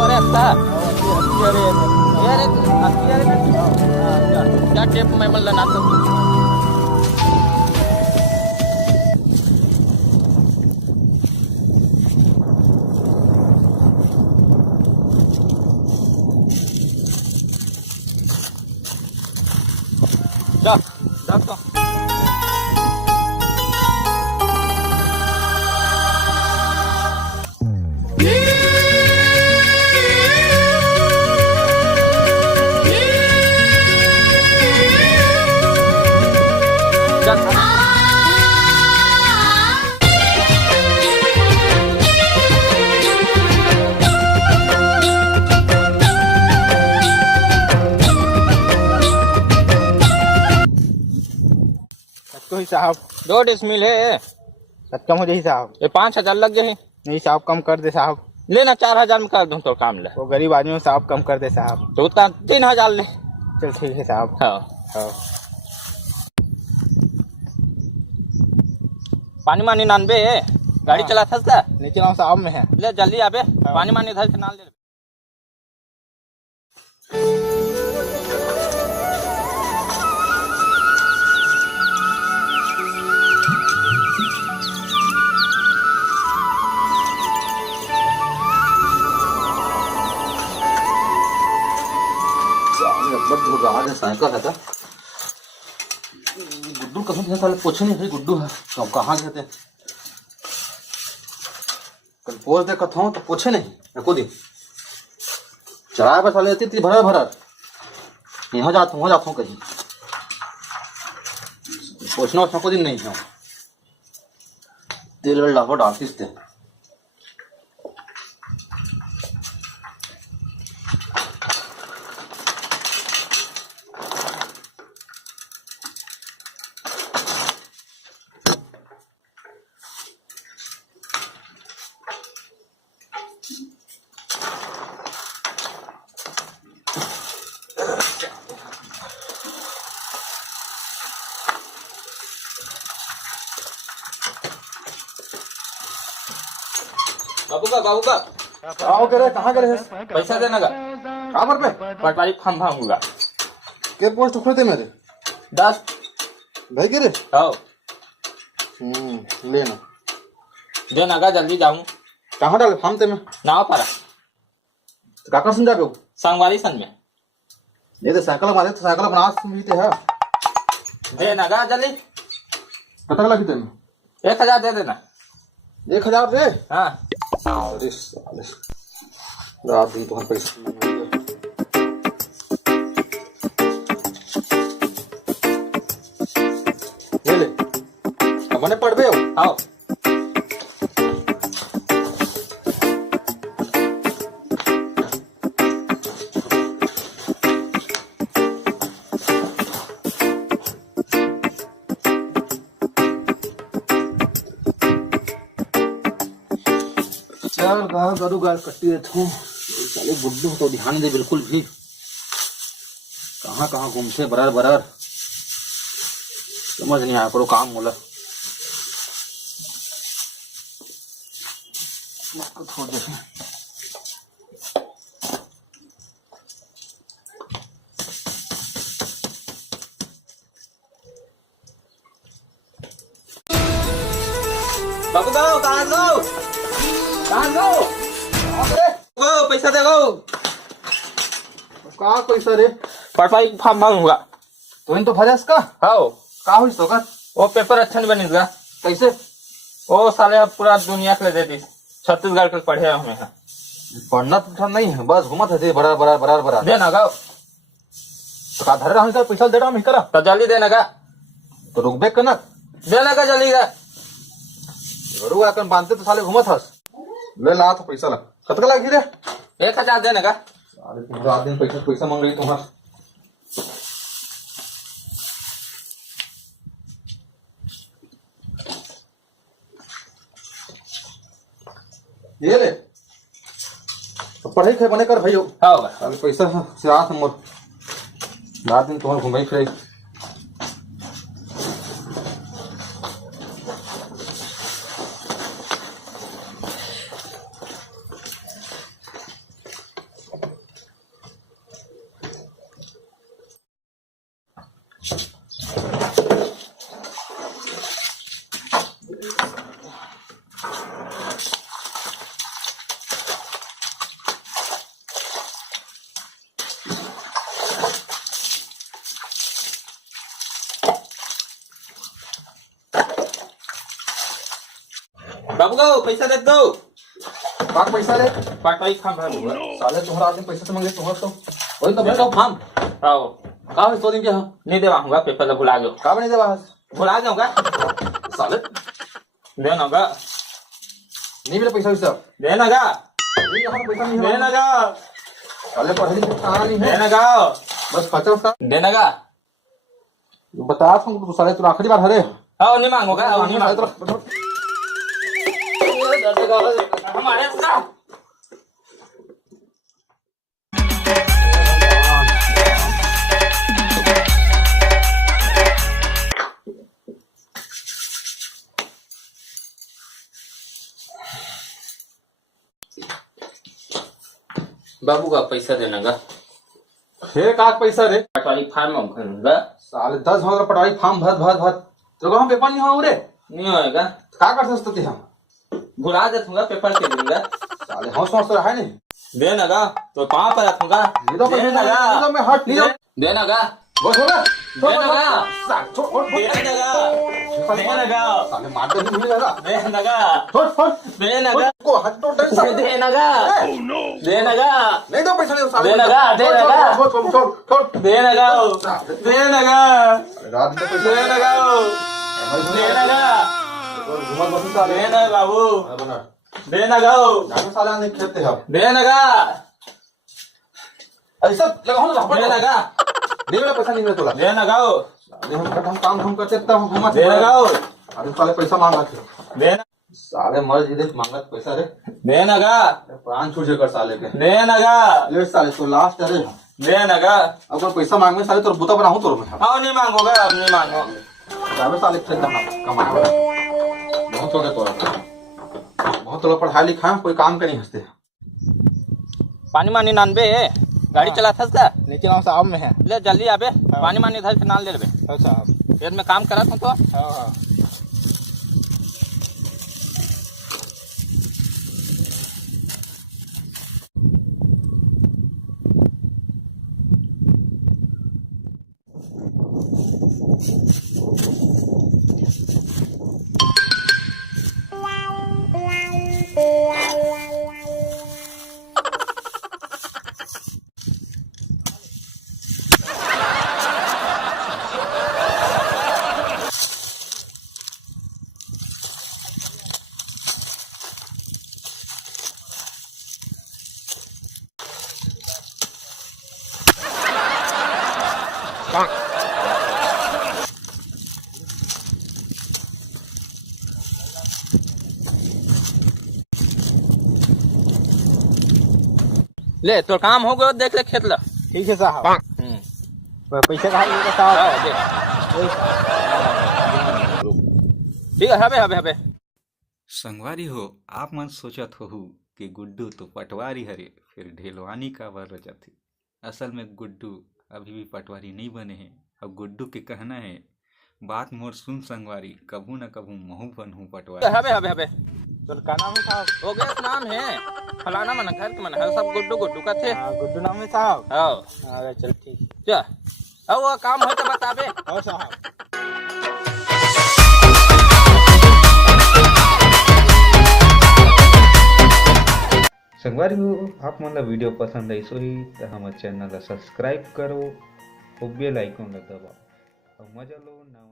अरे आता क्या टेप में म्हणलं ना आता जातो तो ही साहब 2 डिसमिल है कम हो जाही साहब। ये 5,000 लग गए हैं नहीं साहब कम कर दे साहब। लेना 4,000 में कर दूं तो काम ले वो गरीब आदमी हो साहब कम कर दे साहब। तो उतना 3,000 ले। चल ठीक है साहब। हाँ हाँ पानी मानी नानबे गाड़ी चला था नीचे नाव साहब में है। ले जल्दी आबे पानी मानी इधर से नाल ले आज साइकिल है गुड्डू कहीं थे साले पूछे नहीं भाई गुड्डू है तो कहाँ गए थे कल पोस्ट देखा था तो पूछे नहीं एको दिन चढ़ाए पर साले इतनी भरा भरा यहाँ जाता हूँ कहीं पूछना उसको को दिन नहीं है तेल वेल डालो डालतीस थे बाबू का आओ करे कहाँ करे पैसा देना का कहाँ पर पे पटवारी फॉर्म भाऊंगा के पोस्ट खुलते मेरे 10 भाई गिरे आओ लेना देना का जल्दी जाऊं कहाँ डाले फार्म ते में नाव पारा काका सुन जाके संगवारी सन में ये तो साइकिल मारे तो साइकिल बना सुनते है देना का जल्दी पता लगी तेन 1,000 दे देना 1,000 रे हाँ अरे साले रात दिन तुम्हारे पैसे ये ले अपने पढ़ बे आओ चल गाँव करू गाल कट्टी रहता हूँ साले गुड्डू तो ध्यान दे बिल्कुल भी कहाँ कहाँ घूमते बरार बरार समझ नहीं आया करो काम बोला छोड़ दे बाबू गाओ कहाँ गो पैसा दे गो कहाँ पैसा रे पटवारी फॉर्म भाऊंगा तो इन तो भजस का आओ का हुई तो का वो पेपर अच्छा नहीं बनेगा कैसे वो साले पूरा दुनिया के ले दे दी छत्तीसगढ़ के पढ़े हमें पढ़ना तो नहीं है बस घूमत है बरार बरार बरार बरार देना गाओ तो का धरे रहा पैसा दे रहा हूँ करा तो जल्दी देना का तो रुकबे का ना देना का जल्दी का घरू आकर बांधते तो साले घूमत हस ले ला तो पैसा ला कतका लागी रे 1,000 देना का साले तुम रात दिन पैसा पैसा मांग रही तुम्हारा ये ले तो पढ़ाई खाई बने कर भाई हाँ होगा साले पैसा से रात मोर रात दिन तुम्हारे घुमाई फिराई बाबू को पैसा दे दो। पाक पैसा ले पटवाई खाम भर दूंगा। साले तुम्हारा आदमी पैसा से मांगे तुम्हारा तो वही तो बैठो फार्म आओ का है 100 दिन के हां नहीं देवा हूँगा पेपर भुला गयो। का बने देवा भुला जाऊंगा साले देना गा नहीं मिले पैसा सब देना गा नहीं यहाँ पैसा नहीं है देना गा साले पढ़े लिखे कहां नहीं है देना गा बस खर्चा उसका देना गा बता तुम साले तू आखिरी बार हरे आओ नहीं मांगोगा आओ नहीं मांगो हमारे साथ बाबू का पैसा देना गा फिर का पैसा रे पटवारी फार्म में भरूंगा साले 10,000 पटाई फार्म भर तो कहां पेपर नहीं हो रे नहीं होएगा का कर सकते हम भुला दे दूंगा पेपर के दूंगा साले हौस हौस रहा है नहीं देना गा तो कहाँ पर रखूंगा देना गा मैं हट नहीं देना गा बस हो गया देना गा छोड़ देना गा देना गा साले मार दे नहीं लगा देना गा छोड़ देना गा को हट तो डर साले देना गा देना गा नहीं दो पैसा नहीं साले देना गा छोड़ देना गा देना गा रात में पैसा देना गा देना गा घुमा बस साले देना बाबू बना देना गा जानो साले आने खेलते हैं देना गा ऐसा लगा हो ना देना गा नहीं मेरा पैसा नहीं मिला तोला देना गा साले हम काम करते तब हम घुमा देना गा अरे साले पैसा मांगा थे देना साले मर जी देख मांगा पैसा रे देना गा प्राण छूट कर साले के देना गा ले साले तो लास्ट अरे देना गा अगर पैसा मांगने साले तो बुता बनाऊं तो मैं आओ नहीं मांगोगा अब नहीं मांगो जावे साले खेल कमाया बहुत हो गया तोरा बहुत तोला पढ़ाई लिखा कोई काम के नहीं हंसते पानी मानी नानबे गाड़ी चला था का नीचे नाम साहब में है ले जल्दी आबे पानी मानी इधर से नाल ले लेबे अच्छा खेत में काम करा तो हाँ हाँ ले तो काम हो गयो देख ले खेत ला ठीक है साहब पैसे कहा ये हाँ, साहब देख। ठीक है हबे हबे हबे संगवारी हो आप मन सोचत हो कि गुड्डू तो पटवारी हरे फिर ढेलवानी का बर रचत असल में गुड्डू अभी भी पटवारी नहीं बने हैं। अब गुड्डू के कहना है बात मोर सुन संगवारी कभू न कभू महू बनहू पटवारी हबे हबे हबे तो का नाम है साहब हो गया नाम है फलाना मन घर के मन हर सब गुड्डू गुड्डू का थे गुड्डू नाम है साहब आओ अरे चल ठीक क्या अब वो काम हो तो बताबे और साहब संगवारी हो आप मन ला वीडियो पसंद आई सो ही तो हमारे चैनल ला सब्सक्राइब करो और बेल आइकन ला दबाओ और मजा लो ना।